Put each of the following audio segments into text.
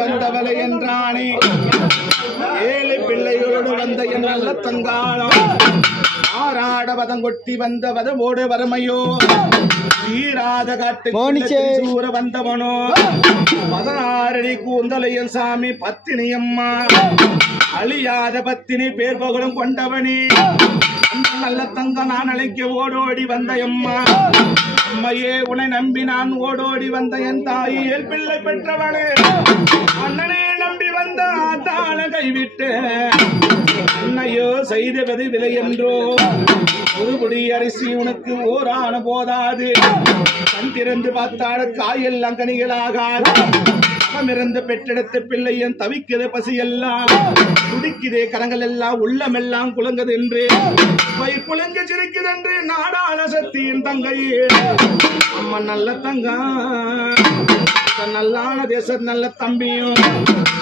வந்தவளை என்றானே ஏழு பிள்ளைகளோடு வந்த என் நல்ல தங்காளம் ஆராட வதங்கொட்டி வந்த வதமோடு வறுமையோ ஈராத காட்டு சூற வந்தவனோ 16 அடி கூந்தலையன் சாமி பத்தினியம்மா அழியாத பத்தினி பேர் புகழும் கொண்டவனே அந்த நல்ல தங்க நான் அழைக்க ஓடோடி வந்த அம்மா அம்மையே உன்னை நம்பி நான் ஓடோடி வந்த என் தாயில் பிள்ளை பெற்றவனே அண்ணனே நம்பி வந்த தாள கைவிட்டு அன்னையோ செய்தவது விலை என்றோ ஒரு குடி அரிசி உனக்கு ஓரான போதாது கண் திறந்து பார்த்தாட காயெல்லாம் கனிகளாகாது இருந்து பெற்றெடுத்த பிள்ளை என் தவிக்கிறது பசியெல்லாம் துடிக்குதே கரங்கள் எல்லாம் உள்ளமெல்லாம் குலங்குது என்று வயிறு குலங்க சிரிக்குது என்று நாடாள சக்தியின் தங்கையே அம்மா நல்ல தங்கா நல்லான தேச நல்ல தம்பியும்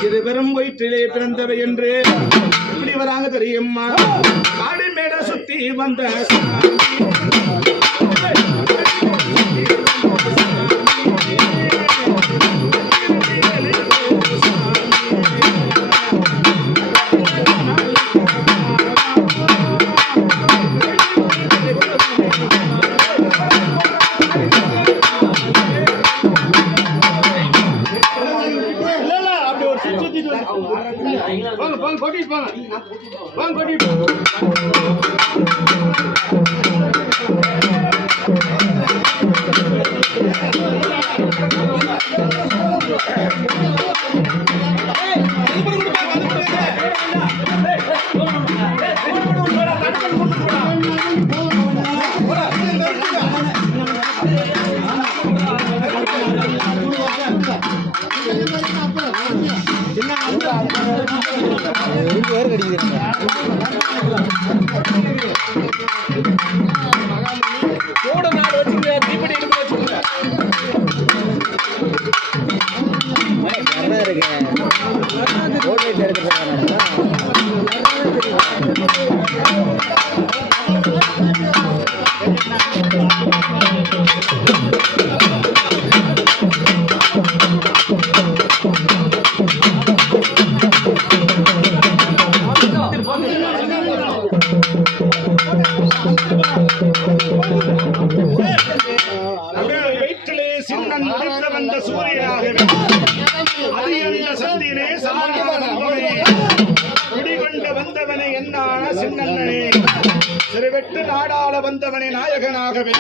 இது வெறும் வயிற்றிலே பிறந்தவை என்று எப்படி வராங்க தெரியுமா காடி மேட சுத்தி வந்த நாடாள வந்தவனே நாயகனாகவே